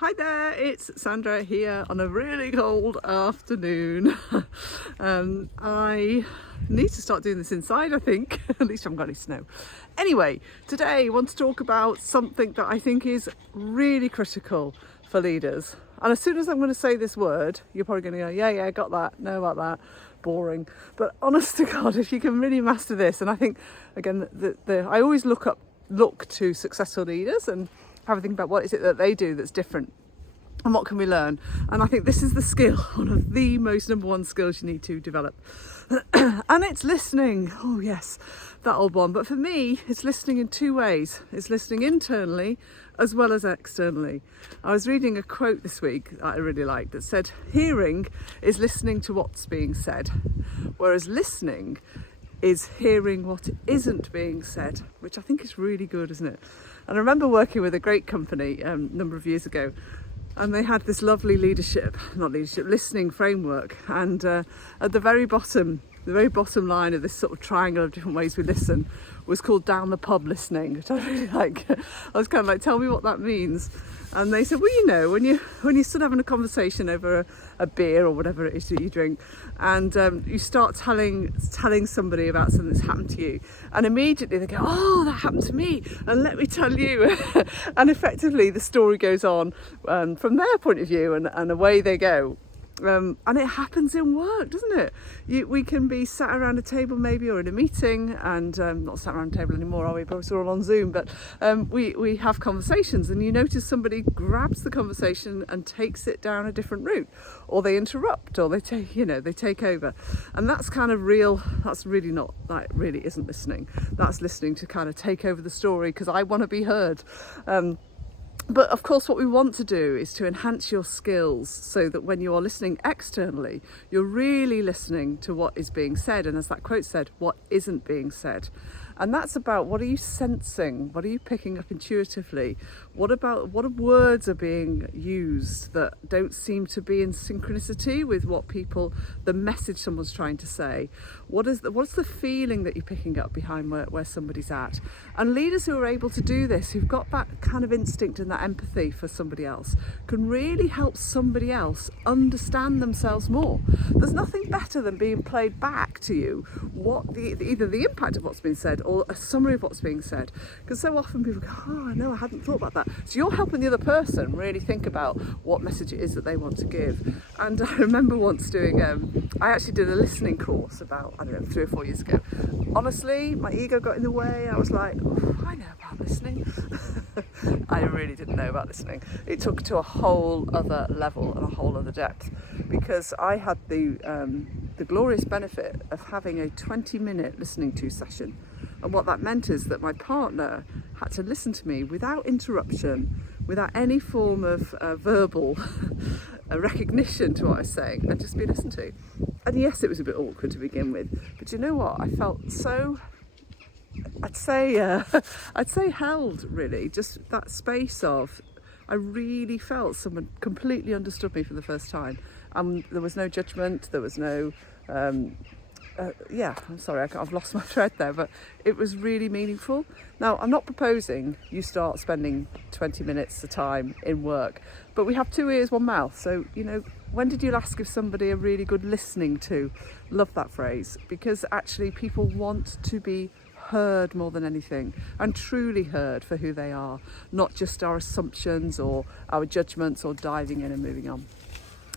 Hi there, it's Sandra here on a really cold afternoon. I need to start doing this inside, I think. At least I haven't got any snow. Anyway, today I want to talk about something that I think is really critical for leaders. And as soon as I'm going to say this word, you're probably going to go, yeah, got that, know about that, boring. But honest to God, if you can really master this, and I think, again, I always look to successful leaders and have a think about what is it that they do that's different and what can we learn. And I think this is the skill, one of the most number one skills you need to develop. And it's listening. Oh yes, that old one. But for me, it's listening in two ways. It's listening internally as well as externally. I was reading a quote this week that I really liked that said, hearing is listening to what's being said, whereas listening is hearing what isn't being said, which I think is really good, isn't it? And I remember working with a great company a number of years ago, and they had this lovely listening framework. And at the very bottom line of this sort of triangle of different ways we listen was called down the pub listening, which I really like. I was kind of like, tell me what that means. And they said, well, you know, when you're still having a conversation over a beer or whatever it is that you drink, and you start telling somebody about something that's happened to you, and immediately they go, oh, that happened to me, and let me tell you. And effectively the story goes on from their point of view, and away they go. And it happens in work, doesn't it? We can be sat around a table maybe, or in a meeting, and not sat around a table anymore, are we? Because we're all on Zoom. But we have conversations, and you notice somebody grabs the conversation and takes it down a different route, or they interrupt, or they take over. And that's kind of real. That's really not. That really isn't listening. That's listening to kind of take over the story because I want to be heard. But of course, what we want to do is to enhance your skills so that when you are listening externally, you're really listening to what is being said. And as that quote said, what isn't being said. And that's about, what are you sensing? What are you picking up intuitively? What words are being used that don't seem to be in synchronicity with the message someone's trying to say? What's the feeling that you're picking up behind where somebody's at? And leaders who are able to do this, who've got that kind of instinct and that empathy for somebody else, can really help somebody else understand themselves more. There's nothing better than being played back to you either the impact of what's been said or a summary of what's being said. Because so often people go, oh, no, I hadn't thought about that. So you're helping the other person really think about what message it is that they want to give. And I remember once I actually did a listening course about, 3 or 4 years ago. Honestly, my ego got in the way. I was like, oh, I know about listening. I really didn't know about listening. It took to a whole other level and a whole other depth, because I had the glorious benefit of having a 20-minute listening to session. And what that meant is that my partner had to listen to me without interruption, without any form of verbal recognition to what I was saying, and just be listened to. And yes, it was a bit awkward to begin with, but you know what? I felt so, I'd say held, really. Just that space of, I really felt someone completely understood me for the first time. There was no judgment, there was no, I'm sorry, I've lost my thread there, but it was really meaningful. Now, I'm not proposing you start spending 20 minutes a time in work, but we have 2 ears, 1 mouth. So, when did you last give somebody a really good listening to? Love that phrase, because actually people want to be heard more than anything, and truly heard for who they are, not just our assumptions or our judgments or diving in and moving on.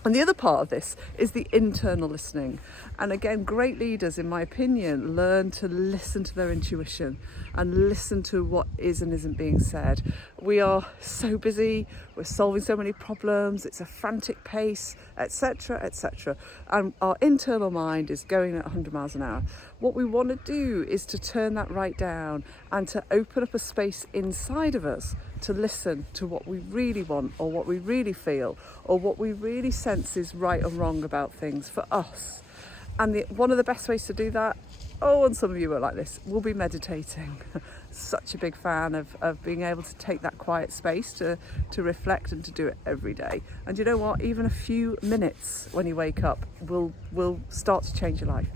And the other part of this is the internal listening. And again, great leaders, in my opinion, learn to listen to their intuition and listen to what is and isn't being said. We are so busy, we're solving so many problems, it's a frantic pace, etc., etc. And our internal mind is going at 100 miles an hour. What we want to do is to turn that right down and to open up a space inside of us to listen to what we really want, or what we really feel, or what we really sense is right or wrong about things for us. And one of the best ways to do that, and some of you are like this, will be meditating. Such a big fan of being able to take that quiet space to reflect and to do it every day. And you know what? Even a few minutes when you wake up will start to change your life.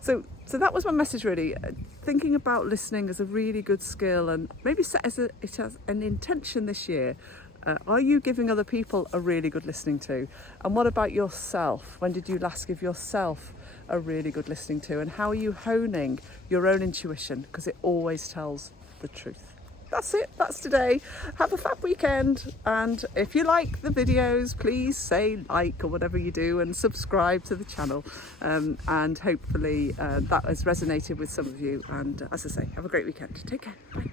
So that was my message, really. Thinking about listening as a really good skill, and maybe set it as an intention this year Are you giving other people a really good listening to? And what about yourself? When did you last give yourself a really good listening to? And how are you honing your own intuition? Because it always tells the truth. That's it, that's today. Have a fab weekend, and if you like the videos, please say like or whatever you do, and subscribe to the channel, and hopefully that has resonated with some of you. And as I say, have a great weekend. Take care. Bye.